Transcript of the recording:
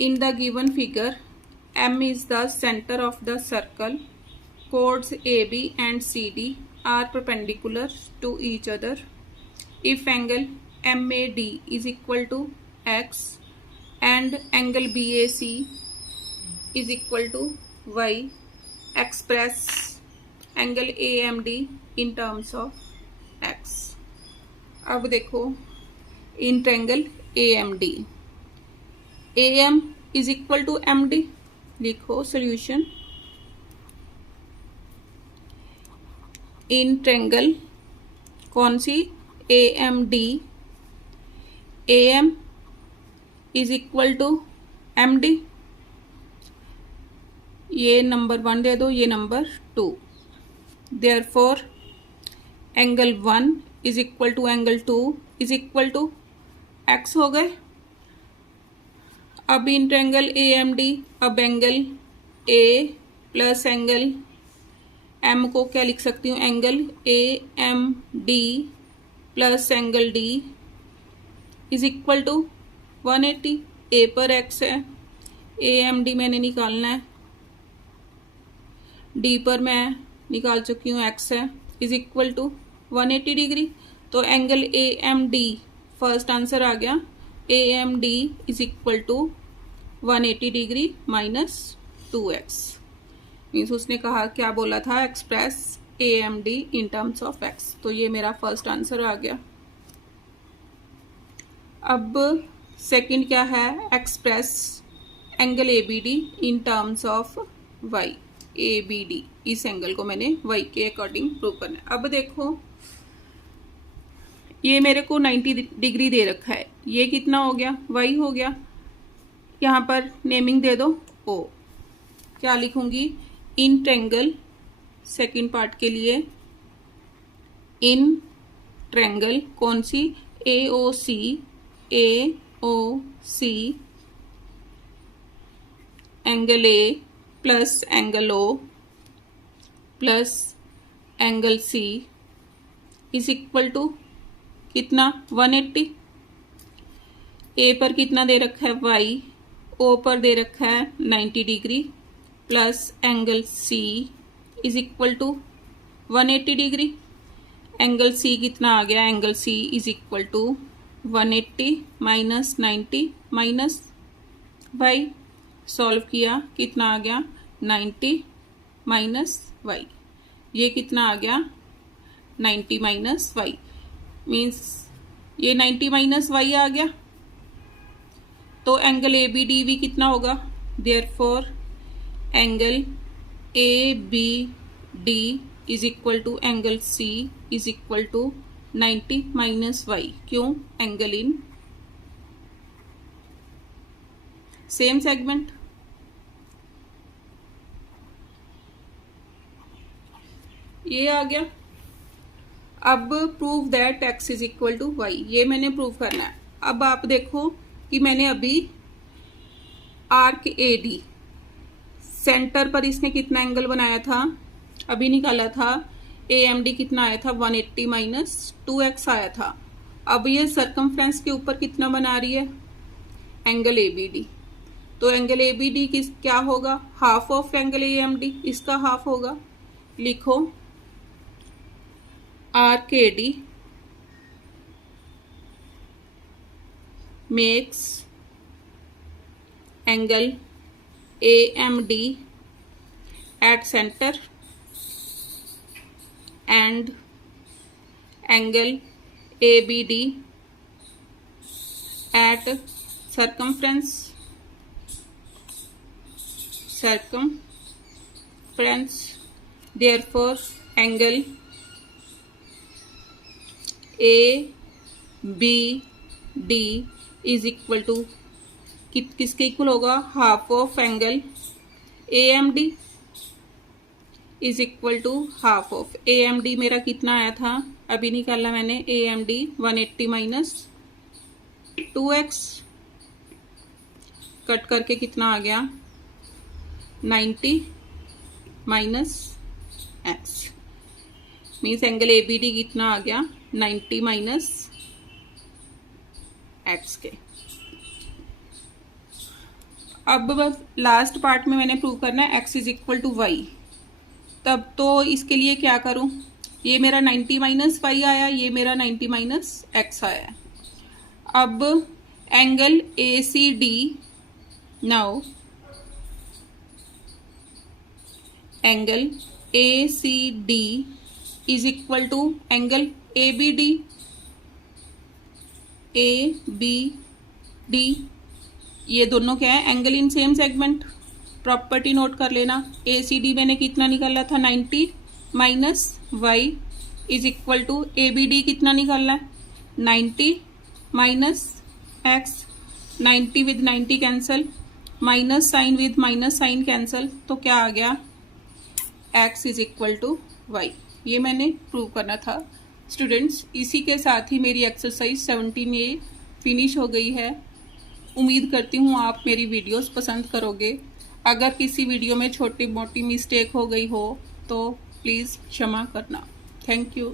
In the given figure, M is the center of the circle. Chords AB and CD are perpendicular to each other. If angle MAD is equal to X and angle BAC is equal to Y, express angle AMD in terms of X. अब देखो in triangle AMD, AM is equal to MD, लिखो solution in triangle कौन सी AMD, AM is equal to MD, ये number 1 दे दो, ये number 2, therefore angle 1 is equal to angle 2 is equal to X हो गए। अब इन ट्रायंगल AMD, अब angle A plus angle M को क्या लिख सकती हूँ, angle AMD plus angle D is equal to 180। A पर X है, AMD मैंने निकालना है, D पर मैं निकाल चुकी हूँ, X है, इज इक्वल टू 180 डिग्री। तो एंगल AMD फर्स्ट आंसर आ गया, AMD is equal to 180 degree minus 2x। Means उसने कहा, क्या बोला था, express AMD in terms of x। तो ये मेरा फर्स्ट आंसर आ गया। अब सेकंड क्या है, express angle ABD in terms of y। ABD इस एंगल को मैंने y के अकॉर्डिंग प्रूव करना है। अब देखो ये मेरे को 90 डिग्री दे रखा है, ये कितना हो गया, y हो गया। यहाँ पर नेमिंग दे दो O। क्या लिखूंगी, इन ट्रायंगल, सेकंड पार्ट के लिए इन ट्रायंगल कौन सी, AOC, AOC angle A plus angle O plus angle C is equal to कितना, 180। A पर कितना दे रखा है, y, O पर दे रखा है 90 degree plus angle C is equal to 180 degree. Angle C कितना आ गया, angle C is equal to 180 minus 90 minus y। Solve किया, कितना आ गया, 90 माइनस y। ये कितना आ गया, 90 माइनस y, मीन्स ये 90 माइनस y आ गया। तो एंगल ABD भी कितना होगा, therefore angle ABD is equal to angle C is equal to 90 minus y। क्यों, एंगल इन सेम सेगमेंट। ये आ गया। अब prove that x is equal to y, ये मैंने प्रूव करना है। अब आप देखो कि मैंने अभी आर्क AD सेंटर पर इसने कितना एंगल बनाया था, अभी निकाला था, AMD कितना आया था, 180 माइनस 2x आया था। अब ये सर्कमफ्रेंस के ऊपर कितना बना रही है, एंगल ABD। तो एंगल ABD किस क्या होगा, हाफ ऑफ एंगल AMD, इसका हाफ होगा। लिखो arc AD makes angle AMD at center and angle ABD at circumference therefore angle ABD is equal to किसके इक्वल होगा, half of angle AMD is equal to half of AMD। मेरा कितना आया था, अभी निकाला मैंने, AMD 180 माइनस 2x, कट करके कितना आ गया, 90 minus x, means angle ABD कितना आ गया, 90 माइनस x के। अब लास्ट पार्ट में मैंने प्रूव करना है x is equal to Y. तब तो इसके लिए क्या करूं, ये मेरा 90 माइनस वाई आया, ये मेरा 90 माइनस एक्स आया। अब angle A C D, now angle A C D is equal to angle A B D. A B D ये दोनों क्या है, angle in same segment. Property note कर लेना, ए सी डी मैंने कितना निकाला था 90 minus Y is equal to A B D कितना निकालना है 90 minus X. 90 with 90 cancel, minus sign with minus sign cancel, तो क्या आ गया x is equal to Y. ये मैंने प्रूव करना था स्टूडेंट्स। इसी के साथ ही मेरी एक्सरसाइज 17A फिनिश हो गई है। उम्मीद करती हूँ आप मेरी वीडियोस पसंद करोगे। अगर किसी वीडियो में छोटी मोटी मिस्टेक हो गई हो तो प्लीज़ क्षमा करना। Thank you.